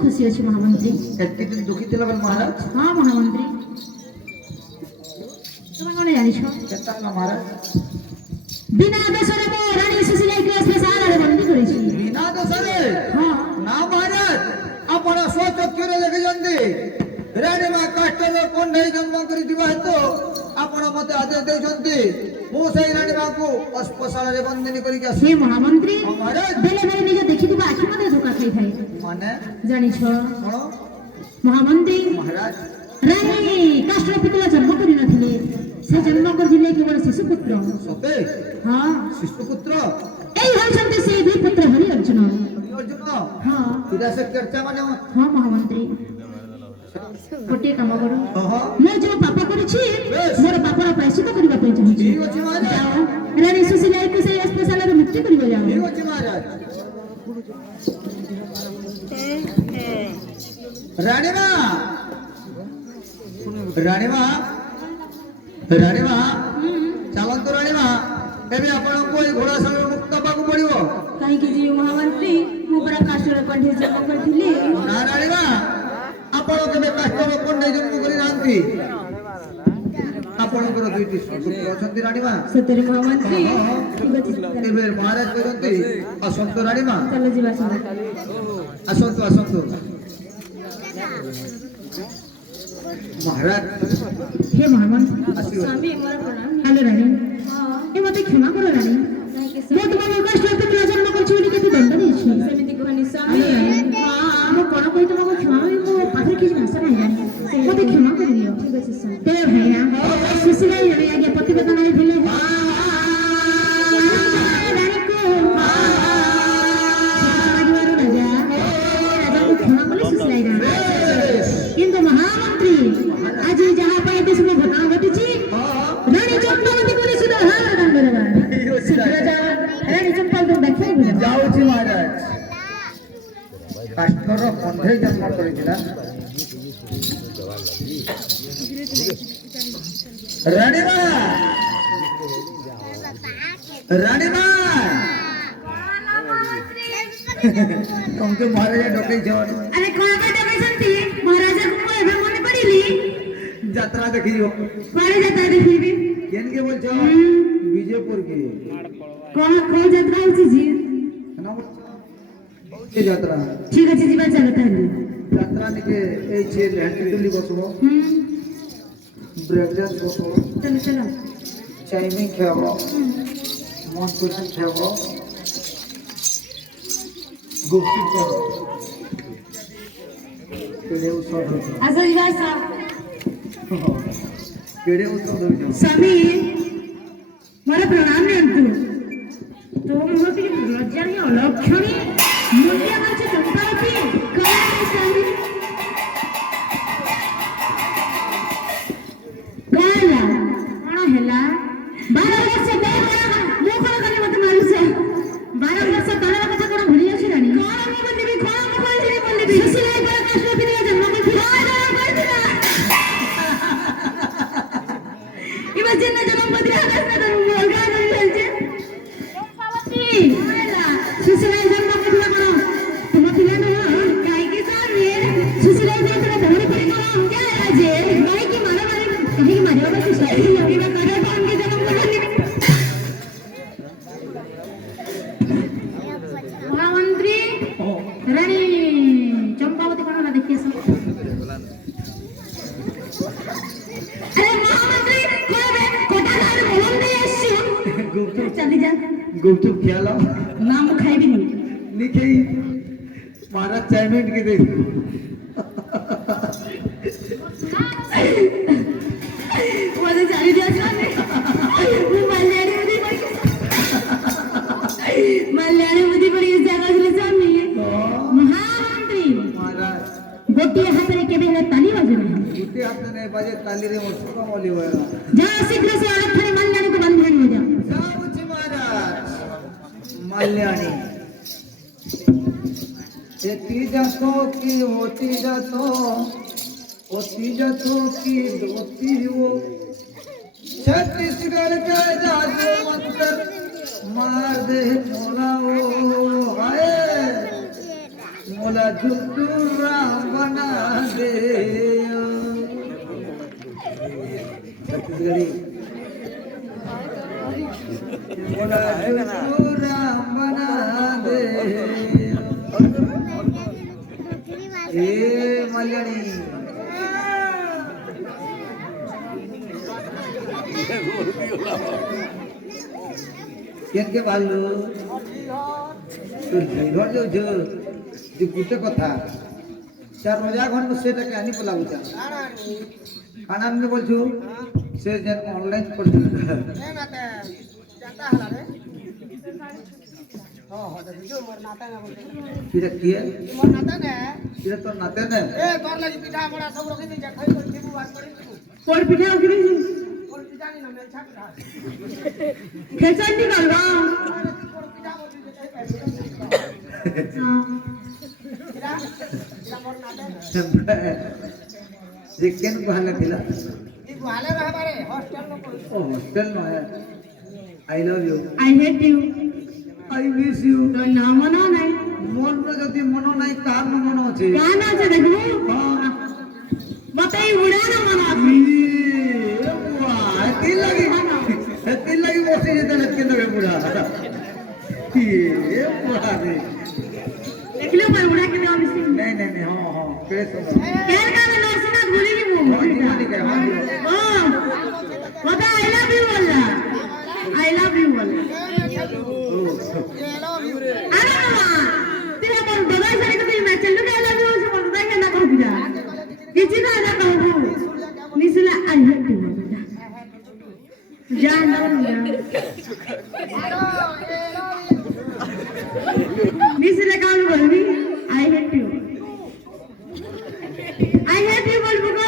खुशी अच्छी महामंत्री एतके दिन दुखी थिला बल महाराज हाँ महामंत्री तुम कोने जानिछ केता ना महाराज बिना दोसरे मो रानी सुशीला के स्पेशल आरे बंदी करिछि बिना दोसरे हां ना महाराज आपण स्वचक्षुरे देखि जंदी रानी मा काष्टलो कोन नै जन्म करि दिबा हेतु आपण मते आदेश देउ जंदी मो सही रानी मा को अस्पताल रे बंदिनी करि के से महामंत्री महाराज बेले बेले निजे देखि दिबा आखि मते धोखा खाइ थाइ माने जानिछ कोन महामंत्री महाराज रानी काष्टलो पितला जन्म करि नथिले से जन्म करथिले केवल शिशु पुत्र सते हां शिशु पुत्र एई होइछन्ते से भी पुत्र हरि अर्जुन अर्जुन हां इदा से चर्चा माने हां महामंत्री गोटे काम करो मैं जो पाप करिछि मोर पापर प्रायश्चित करबा पई चाहि ठीक अछि महाराज रानी सुशीला को से अस्पताल रे मुक्ति करबा जाओ ठीक अछि महाराज रानी मां रानी मां रानी मां चलन तो रानी मां एबे आपण कोई घोड़ा संग मुक्त पाकु पड़िबो काहे कि जी महामंत्री मो बरा काष्टर कंठे जन्म करथिली ना रानी मां आपण केबे काष्टर कंठे जन्म करि नांती आपणकर दुईटी पुत्र अछंती रानी मां सतरे महामंत्री ठीक अछि एबे महाराज कहते असंत रानी मां चलो जीवा चलो असंत असंत महाराज हे महामंत्री स्वामी मोर प्रणाम हेलो रानी हां ए मते क्षमा करो रानी मो तुम काष्टर पितला जन्म करछि बोली केते दंड देछि सेमिति कहनी स्वामी हां मो कोन कहि तुमको क्षमा मो पाथर किछ भाषा नै जानी मते क्षमा कर दियो ठीक अछि स्वामी ते भैया सुशीला रे आगे प्रतिवेदन आइ भेले रानी को परिवार राजा राजा को क्षमा करे सुशीला रे किंतु महामंत्री आज जहां पाए देश में घटना घटिछि रानी चंपावती को सीधा हार दंड देबा शीघ्र जा रानी चंपावती को देखाइ बोला जाऊ छी महाराज काष्टर कंठे जन्म करिला रानी मां रानी मां तुमके महाराज डोके जोन अरे कोन पे डोके संती महाराजा को एबे मने पड़िली यात्रा देखियो कोन जाता देखिबी केन के बोल छ विजयपुर के कोन यात्रा होछि जी के यात्रा ठीक अछि जीवा चलता है यात्रा निके ए छे हैंडली बसबो ब्रेक डांस बसबो चलो चलो चाइमिंग खेबो मॉन्स्टर खेबो गुपचुप करो केड़े उत्सव हो आजा जीवा सा केड़े उत्सव हो स्वामी मोर प्रणाम नंतु तो मोर के लज्जा रे अलक्षणी मूल्य माछ चंपावती कला स्वामी सही लगी ना करे कौन के जन्म लगाने महामंत्री रानी चंपावती कौन ना देखिए सब अरे महामंत्री कोटा लाल बोलन दे ऐसी गुपचुप चली जा गुपचुप खेला नाम खाई भी नहीं लिखे महाराज चाइमेंट के दे मुझे जारी दिया सामने मल्याणी मुझे बड़ी जगह से सामने महामंत्री महाराज गोटी हाथ रे के बेले ताली बजना है गुटे हाथ नहीं बाजे ताली रे मोर सुका मोली होएगा जा शीघ्र से अलग थरे मल्याणी को बंधन हो जा जाऊची महाराज मल्याणी एती जातो की होती जातो की दोती हो छत्तीसगढ़ का जादू मंत्र मार दे मोला ओ हाय मोला झुट्टू राम बना दे छत्तीसगढ़ी मोला झुट्टू राम बना दे ए मल्याणी के भालू घर जो जो गुटे कथा चार रोजा घर में सेटा के आनी पला बुझा खाना में बोलछु से जन ऑनलाइन कर दे ए नाते जाता हला रे हां हां जो मोर नाता ना बोलते फिर किए मोर नाता ने फिर तो नाते ने ए तोर लगी पिठा बड़ा सब रखी दे खाई कर जीबू बात करी कोई पिठा उगरी और पिठा नहीं ना मैं छाप रहा कैसा निकलवा चिकन बहाने थिला ई गुहाले रहबा रे हॉस्टल में कोई ओ हॉस्टल में है I love you I hate you I miss you तो नाम ना नहीं मन रो जदी मनो नाही कार न मनो अछि क्या ना से देखो हां बताई उड़ा ना मना वाह तिल लगी बसे जेते लटके नवे बुढ़ा ये बुढ़ा रे देख लो मैं उड़ा के नाम से नहीं नहीं नहीं हां हां प्रेस हो केर का मैं नरसिंहनाथ भूली नहीं वो हां बता आई लव यू बोला आई लव यू बोला अरे मामा तेरा मन बड़ा सारे को मैं चल के आई लव यू से बोलता है ना कहू जा किसी का ना कहू निसला आई हेट यू जा ना निसला काम बोलनी आई हेट यू बोल बुको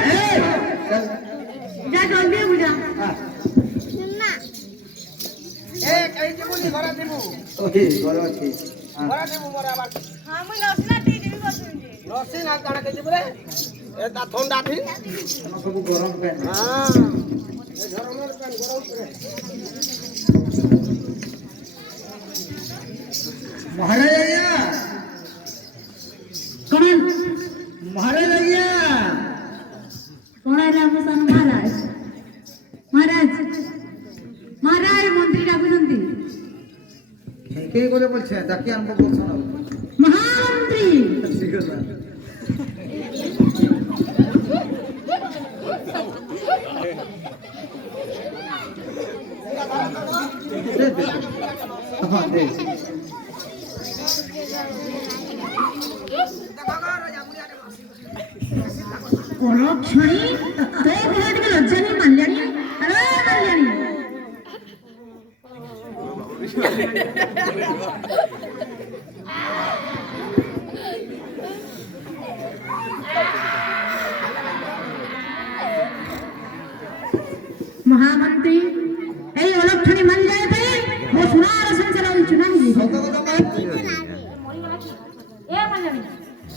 जा जल्दी बुझा ए कहि जे बोली घरा देबू ओके घर अछि घरा देबू मोर आबार हां मुई नरसिंहनाथ टी टीवी बसुंजी नरसिंह ना काना कहि बोले ए ता ठंडा थी हम सब गरम पे हां ए गरमर पेन गरम पे महाराज आया कौन महाराज आया कौन है रामसन महाराज महाराज महाराज मंत्री डाकुचंती के बोले बोलछे ताकि हमको बोलछन महामंत्री ठीक है दे हां दे कौन क्षणी तो बहुत के लज्जा नहीं मल्याणी अरे मल्याणी महामंत्री ए अलग थोड़ी मान जाए थे वो सुना रसन चला चुना नहीं सत কথা মান ए मल्याणी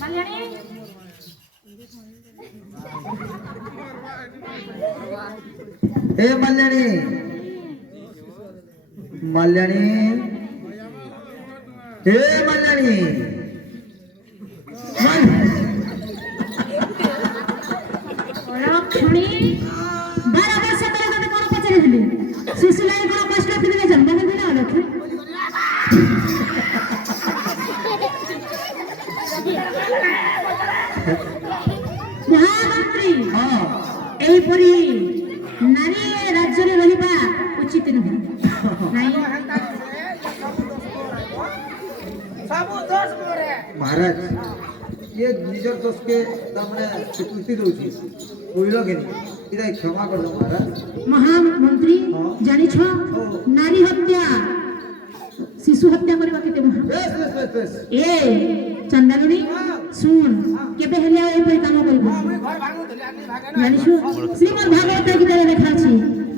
मल्याणी ए मल्याणी मल्याणी ए मल्याणी अलग थोड़ी 12 वर्ष पहले ଏହିପରି ନାରୀ ରାଜ୍ୟରେ ରହିବା ଉଚିତ ନୁହେଁ ନାଇଁ ସବୁ ଦୋଷ ମୋରେ महाराज ये निजर दोष के तामने स्वीकृति दउछि कोइलो के इदा क्षमा कर दो महाराज महामंत्री जानिछ नारी हत्या शिशु हत्या करबा केते महा बेस ए चंदनुनी सुन केबे हेलिया एपरि काम करबो ମୁଇଁ ଘର ଭାଙ୍ଗୁଥିଲି ଆଜି ଭାଗେ ନା ଜାଣିଛୁ ଶ୍ରୀମଦ୍ ଭାଗବତ ଗୀତାରେ ଲେଖା ଅଛି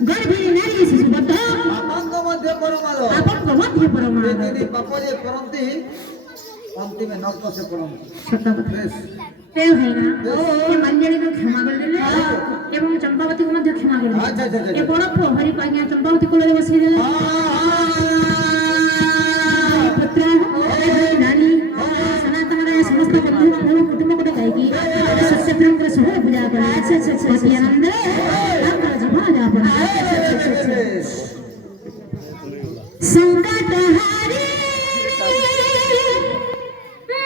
ଗର୍ଭିଣୀ ନାରୀ ଶିଶୁ ବଦ୍ଧ आपंग मध्य परमालो ଆପଣଙ୍କ ମଧ୍ୟ ପରମା यदि पाप जे करंती अंतिम नरक से पड़ंती ସତ କଥା बेस ते हैना ଏ ମାଲ୍ୟାଣୀକୁ କ୍ଷମା କରିଦେଲେ ଏବଂ ଚମ୍ପାବତୀକୁ ମଧ୍ୟ କ୍ଷମା ଆଚ୍ଛା, ଆଚ୍ଛା, କରିଦେଲେ ଆଚ୍ଛା। ଏ ବଡ଼ ପୁଅ ହରି କନ୍ୟା ଚମ୍ପାବତୀ କୋଳରେ ବସେଇଦେଲେ ପୁତ୍ର ନାରୀ ସନାତନର ସମସ୍ତ ବନ୍ଧୁ ବାନ୍ଧବ କୁଟୁମ୍ବକୁ ଡକାଇକି ସତ୍ୟପ୍ରଙ୍କର ସହ ପୂଜା କଲେ ଆନନ୍ଦ